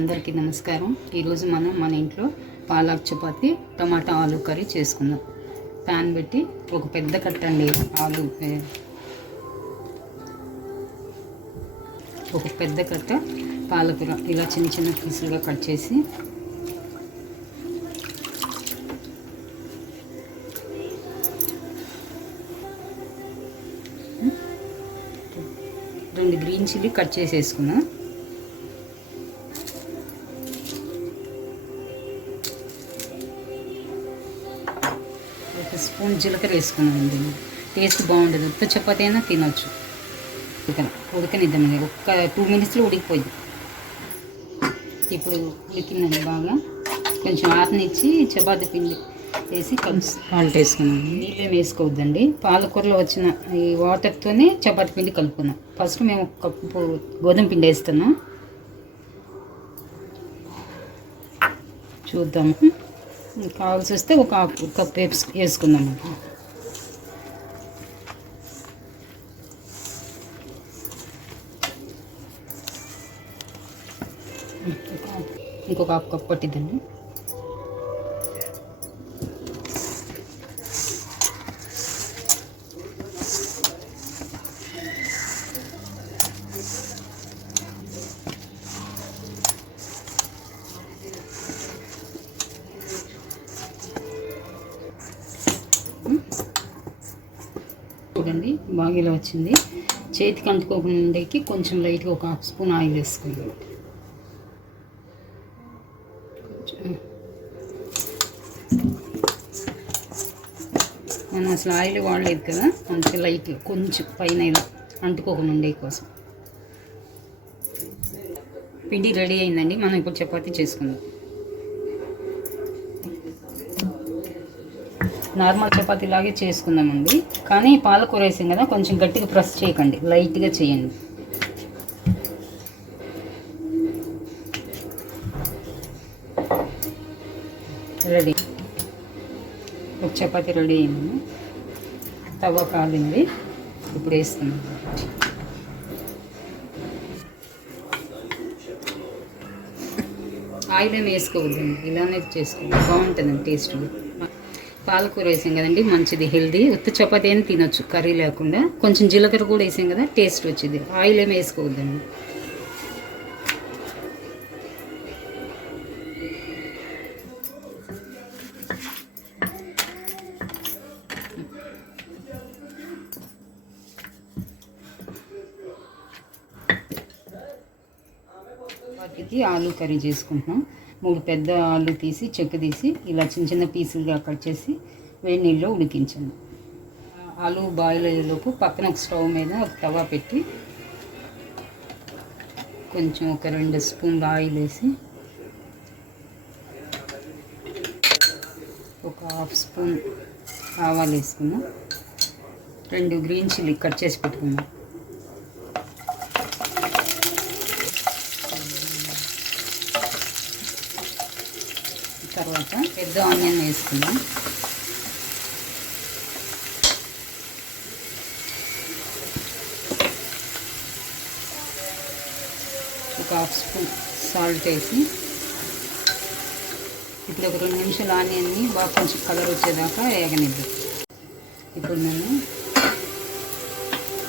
అందరికీ నమస్కారం. ఈరోజు మనం మన ఇంట్లో పాలక్ చపాతి టమాటా ఆలు కర్రీ చేసుకుందాం. ప్యాన్ పెట్టి ఒక పెద్ద కట్టండి ఆలు, ఒక పెద్ద కట్ట పాలకూర ఇలా చిన్న చిన్న పీసులుగా కట్ చేసి రెండు గ్రీన్ చిల్లీ కట్ చేసేసుకున్నాం. ఒక స్పూన్ జీలకర్ర వేసుకున్నామండి. టేస్ట్ బాగుంటుంది. ఉత్త చపాతీ అయినా తినొచ్చు. ఉడకనిద్దామండి. ఒక్క 2 minutesలో ఉడికిపోయింది. ఇప్పుడు ఉడికిందండి బాగా. కొంచెం ఆరనిచ్చి చపాతీ పిండి వేసి కొంచెం సాల్ట్ వేసుకున్నాం. నీళ్ళేం వేసుకోవద్దండి. పాలకూరలో వచ్చిన ఈ వాటర్తోనే చపాతీ పిండి కలుపుకున్నాం. ఫస్ట్ మేము 1 కప్పు గోధుమ పిండి వేస్తున్నాం. చూద్దాము. కావాల్సి వస్తే ఒక 1 కప్ వేసుకుందాం. ఇంకొక 1/2 కప్ పట్టిద్దండి. చూడండి బాగా ఇలా వచ్చింది. చేతికి అంటుకోకుండా కొంచెం లైట్గా ఒక 1/2 స్పూన్ ఆయిల్ వేసుకుందాం. మనం అసలు ఆయిల్ వాడలేదు కదా, అందుకే లైట్గా కొంచెం పైన ఇలా అంటుకోకుండా ఉండే కోసం. పిండి రెడీ అయిందండి. మనం ఇప్పుడు చపాతీ చేసుకుందాం. నార్మల్ చపాతీ లాగే చేసుకుందామండి. కానీ పాలకూర వేసాం కదా, కొంచెం గట్టిగా ప్రెస్ చేయకండి, లైట్గా చేయండి. రెడీ. ఒక చపాతీ రెడీ అయింది. తవ్వ కాలింది. ఇప్పుడు వేస్తున్నాం. ఆయిల్ ఏమి వేసుకోవద్దండి, ఇలానే చేసుకోండి. బాగుంటుందండి టేస్ట్. పాలకూర వేసాం కదండి, మంచిది, హెల్దీ. ఉత్త చపాతీ అయినా తినొచ్చు కర్రీ లేకుండా. కొంచెం జీలకర్ర కూడా వేసాం కదా, టేస్ట్ వచ్చింది. ఆయిల్ ఏమి వేసుకోవద్దండి. వాటికి ఆలు కర్రీ చేసుకుంటున్నాం. 3 పెద్ద ఆలు తీసి చెక్కు తీసి ఇలా చిన్న చిన్న పీసులుగా కట్ చేసి వేడి నీళ్ళలో ఉడికించండి. ఆలు బాయిల్ అయ్యేలోపు పక్కన ఒక స్టవ్ మీద ఒక తవా పెట్టి కొంచెం ఒక 2 స్పూన్ల ఆయిల్ వేసి ఒక 1/2 స్పూన్ ఆవాలు వేసుకున్నాం. 2 గ్రీన్ చిల్లీ కట్ చేసి పెట్టుకున్నాం. తర్వాత పెద్ద ఆనియన్ వేసుకుందాం. ఒక 1/2 స్పూన్ సాల్ట్ వేసి ఇప్పుడు ఒక 2 నిమిషాలు ఆనియన్ని బాగా కొంచెం కలర్ వచ్చేదాకా వేగనిద్దాం. ఇప్పుడు నేను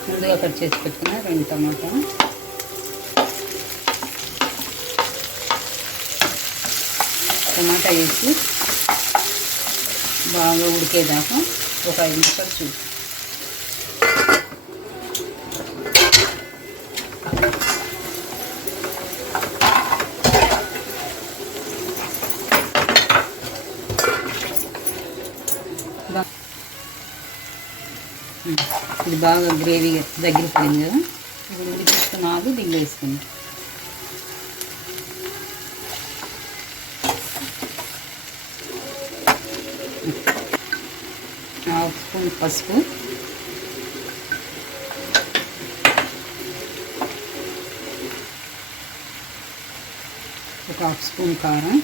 ముందుగా కట్ చేసి పెట్టుకున్న 2 టమాటా, టమాటా వేసి బాగా ఉడికేదాకా ఒక 5 నిమిషాలు చూడు. ఇది బాగా గ్రేవీ దగ్గర పోయింది కదా. ఇప్పుడు ఉడికిస్తున్న ఆలు దీన్ని వేసుకుందాం. 1/2 స్పూన్ పసుపు, ఒక 1/2 స్పూన్ కారం,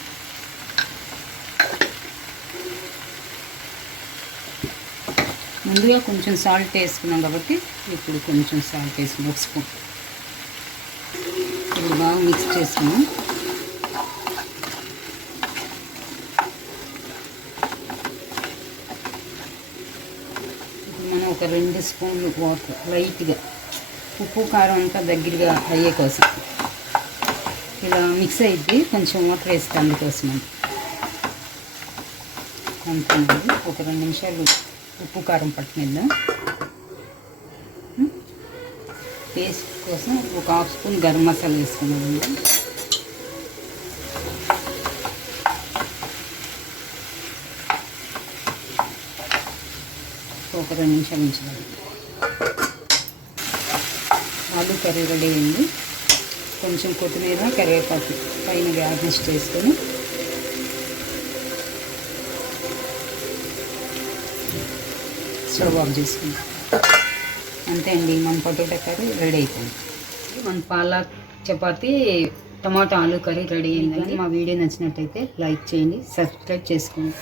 ముందుగా కొంచెం సాల్ట్ వేసుకున్నాం కాబట్టి ఇప్పుడు కొంచెం సాల్ట్ వేసుకున్నాం, 1 స్పూన్. ఇప్పుడు బాగా మిక్స్ చేసుకున్నాం. ఒక 2 స్పూన్లు వాటర్ లైట్గా, ఉప్పు కారం అంతా దగ్గరగా అయ్యే కోసం. ఇలా మిక్స్ అయ్యింది, కొంచెం వాటర్ వేస్తాను అందుకోసం. అంతేనండి, ఒక 2 నిమిషాలు ఉప్పు కారం పట్టినిద్దాం. పేస్ట్ కోసం ఒక 1/2 స్పూన్ గరం మసాలా వేసుకున్నామండి. ఒక 2 నిమిషాలు ఉంచాలి. ఆలు కర్రీ రెడీ అయింది. కొంచెం కొత్తిమీర, కరివేపాకు పైన గార్నిష్ చేసుకొని స్టవ్ ఆఫ్ చేసుకుంటాం. అంతే అండి, మన పొటాటో కర్రీ రెడీ అయిపోయింది. మన పాలక్ చపాతీ టమాటా ఆలు కర్రీ రెడీ అయిందండి. మా వీడియో నచ్చినట్టయితే లైక్ చేయండి, సబ్స్క్రైబ్ చేసుకోండి.